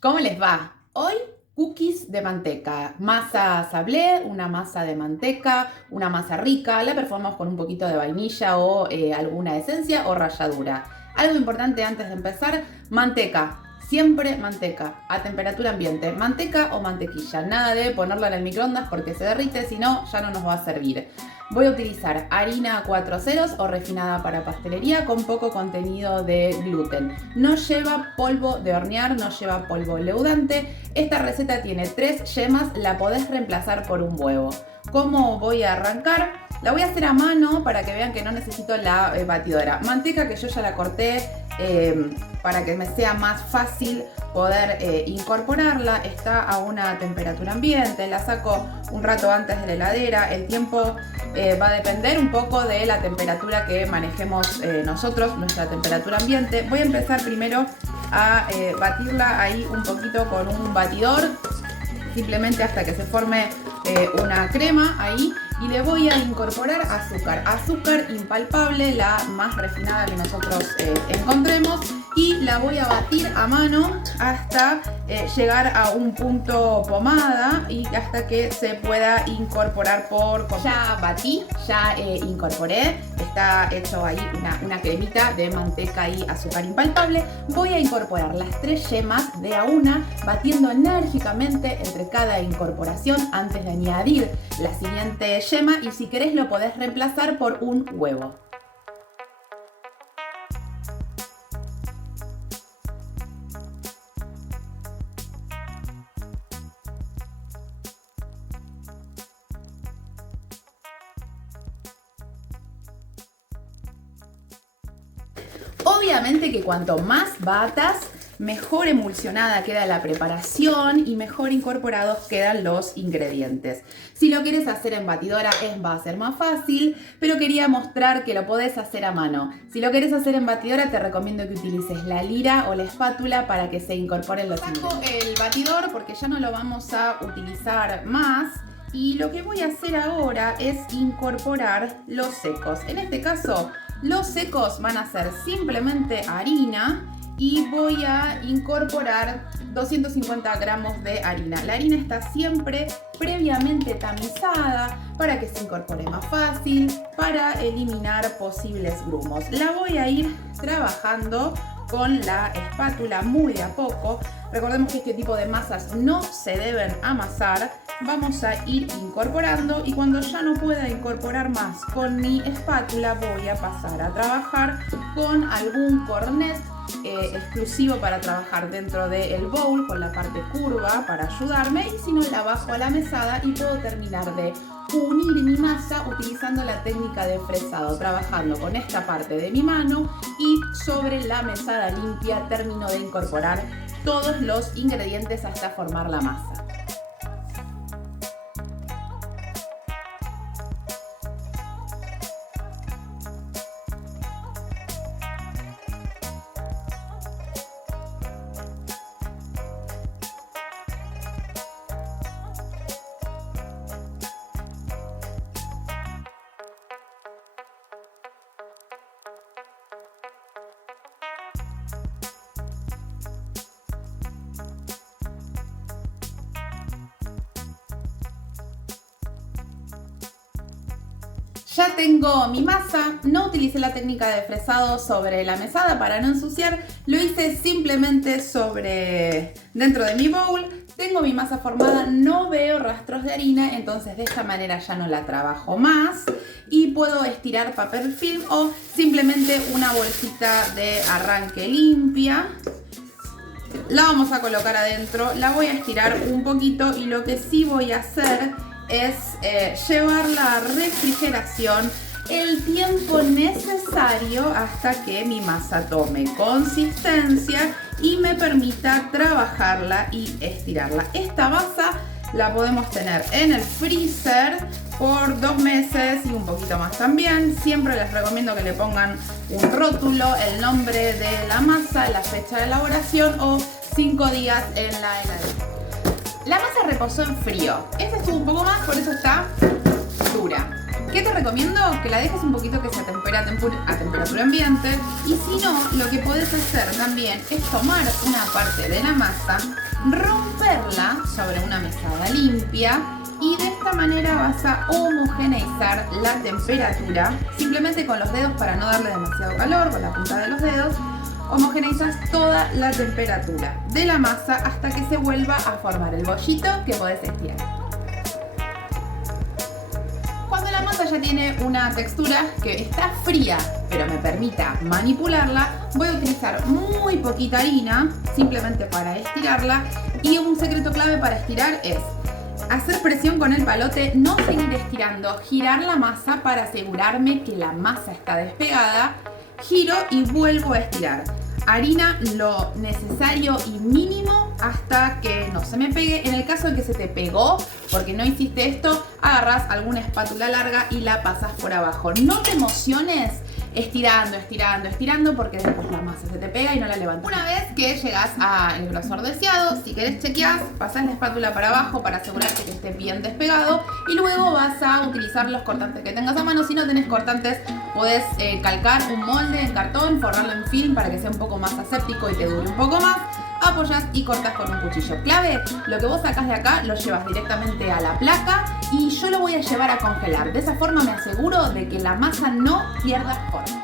¿Cómo les va? Hoy cookies de manteca, masa sablé, una masa de manteca, una masa rica, la perfumamos con un poquito de vainilla o alguna esencia o ralladura. Algo importante antes de empezar, manteca. Siempre manteca, a temperatura ambiente, manteca o mantequilla, nada de ponerla en el microondas porque se derrite, si no ya no nos va a servir. Voy a utilizar harina 4 ceros o refinada para pastelería con poco contenido de gluten. No lleva polvo de hornear, no lleva polvo leudante. Esta receta tiene 3 yemas, la podés reemplazar por un huevo. ¿Cómo voy a arrancar? La voy a hacer a mano para que vean que no necesito la batidora. Manteca que yo ya la corté para que me sea más fácil poder incorporarla. Está a una temperatura ambiente, la saco un rato antes de la heladera. El tiempo va a depender un poco de la temperatura que manejemos nosotros, nuestra temperatura ambiente. Voy a empezar primero a batirla ahí un poquito con un batidor, simplemente hasta que se forme una crema ahí, y le voy a incorporar azúcar impalpable, la más refinada que nosotros encontremos, y la voy a batir a mano hasta llegar a un punto pomada y hasta que se pueda incorporar por completo. Ya batí, ya incorporé, está hecho ahí una cremita de manteca y azúcar impalpable. Voy a incorporar las 3 yemas de a una, batiendo enérgicamente entre cada incorporación antes de añadir la siguiente yema, y si querés lo podés reemplazar por un huevo. Obviamente que cuanto más batas, mejor emulsionada queda la preparación y mejor incorporados quedan los ingredientes. Si lo quieres hacer en batidora va a ser más fácil, pero quería mostrar que lo podés hacer a mano. Si lo quieres hacer en batidora te recomiendo que utilices la lira o la espátula para que se incorporen los ingredientes. Saco el batidor porque ya no lo vamos a utilizar más. Y lo que voy a hacer ahora es incorporar los secos. En este caso, los secos van a ser simplemente harina, y voy a incorporar 250 gramos de harina. La harina está siempre previamente tamizada para que se incorpore más fácil, para eliminar posibles grumos. La voy a ir trabajando con la espátula muy de a poco. Recordemos que este tipo de masas no se deben amasar. Vamos a ir incorporando, y cuando ya no pueda incorporar más con mi espátula voy a pasar a trabajar con algún cornet exclusivo para trabajar dentro del bowl con la parte curva para ayudarme, y si no la bajo a la mesada y puedo terminar de unir mi masa utilizando la técnica de fresado, trabajando con esta parte de mi mano, y sobre la mesada limpia termino de incorporar todos los ingredientes hasta formar la masa. Ya tengo mi masa, no utilicé la técnica de fresado sobre la mesada para no ensuciar, lo hice simplemente dentro de mi bowl. Tengo mi masa formada, no veo rastros de harina, entonces de esta manera ya no la trabajo más, y puedo estirar papel film o simplemente una bolsita de arranque limpia. La vamos a colocar adentro, la voy a estirar un poquito, y lo que sí voy a hacer es llevarla a refrigeración el tiempo necesario hasta que mi masa tome consistencia y me permita trabajarla y estirarla. Esta masa la podemos tener en el freezer por 2 meses y un poquito más también. Siempre les recomiendo que le pongan un rótulo, el nombre de la masa, la fecha de elaboración o 5 días en la heladera. La masa reposó en frío. Esta estuvo un poco más, por eso está dura. ¿Qué te recomiendo? Que la dejes un poquito que se atempere a temperatura ambiente. Y si no, lo que podés hacer también es tomar una parte de la masa, romperla sobre una mesada limpia y de esta manera vas a homogeneizar la temperatura simplemente con los dedos para no darle demasiado calor, con la punta de los dedos. Homogeneizas toda la temperatura de la masa hasta que se vuelva a formar el bollito que podés estirar. Cuando la masa ya tiene una textura que está fría, pero me permita manipularla, voy a utilizar muy poquita harina, simplemente para estirarla. Y un secreto clave para estirar es hacer presión con el palote, no seguir estirando, girar la masa para asegurarme que la masa está despegada. Giro y vuelvo a estirar. Harina lo necesario y mínimo hasta que no se me pegue. En el caso de que se te pegó porque no hiciste esto, agarras alguna espátula larga y la pasas por abajo. No te emociones estirando, estirando, estirando, porque después la masa se te pega y no la levantas. Una vez que llegas al grosor deseado, si querés chequeás, pasás la espátula para abajo para asegurarte que esté bien despegado y luego vas a utilizar los cortantes que tengas a mano. Si no tenés cortantes, podés calcar un molde en cartón, forrarlo en film para que sea un poco más aséptico y te dure un poco más. Apoyas y cortas con un cuchillo. Clave, lo que vos sacás de acá lo llevas directamente a la placa y yo lo voy a llevar a congelar. De esa forma me aseguro de que la masa no pierda forma.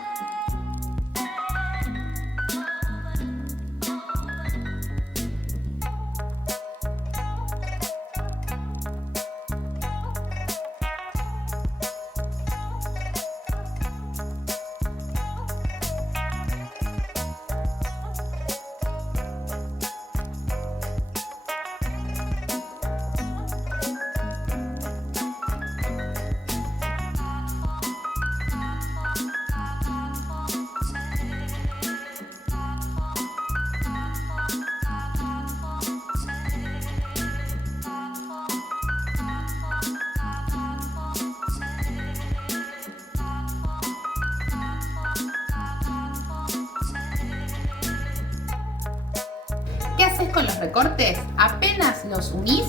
¿Qué haces con los recortes? Apenas los unís,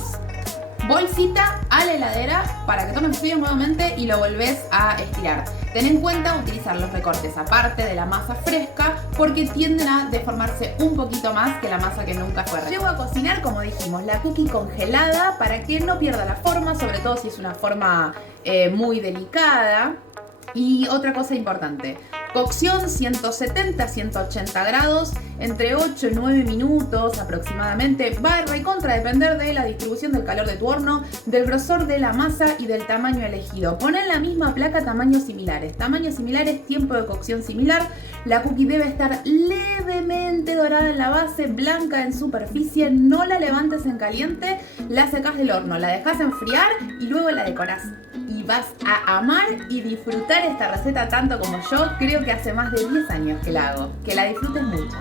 bolsita a la heladera para que tomen frío nuevamente y lo volvés a estirar. Ten en cuenta utilizar los recortes aparte de la masa fresca porque tienden a deformarse un poquito más que la masa que nunca fue. Llego a cocinar, como dijimos, la cookie congelada para que no pierda la forma, sobre todo si es una forma muy delicada. Y otra cosa importante, cocción 170-180 grados, entre 8 y 9 minutos aproximadamente. Va a recontra depender de la distribución del calor de tu horno, del grosor de la masa y del tamaño elegido. Pon en la misma placa tamaños similares. Tamaños similares, tiempo de cocción similar. La cookie debe estar levemente dorada en la base, blanca en superficie. No la levantes en caliente, la sacás del horno, la dejas enfriar y luego la decorás. Y vas a amar y disfrutar esta receta tanto como yo. Creo que hace más de 10 años que la hago. Que la disfrutes mucho.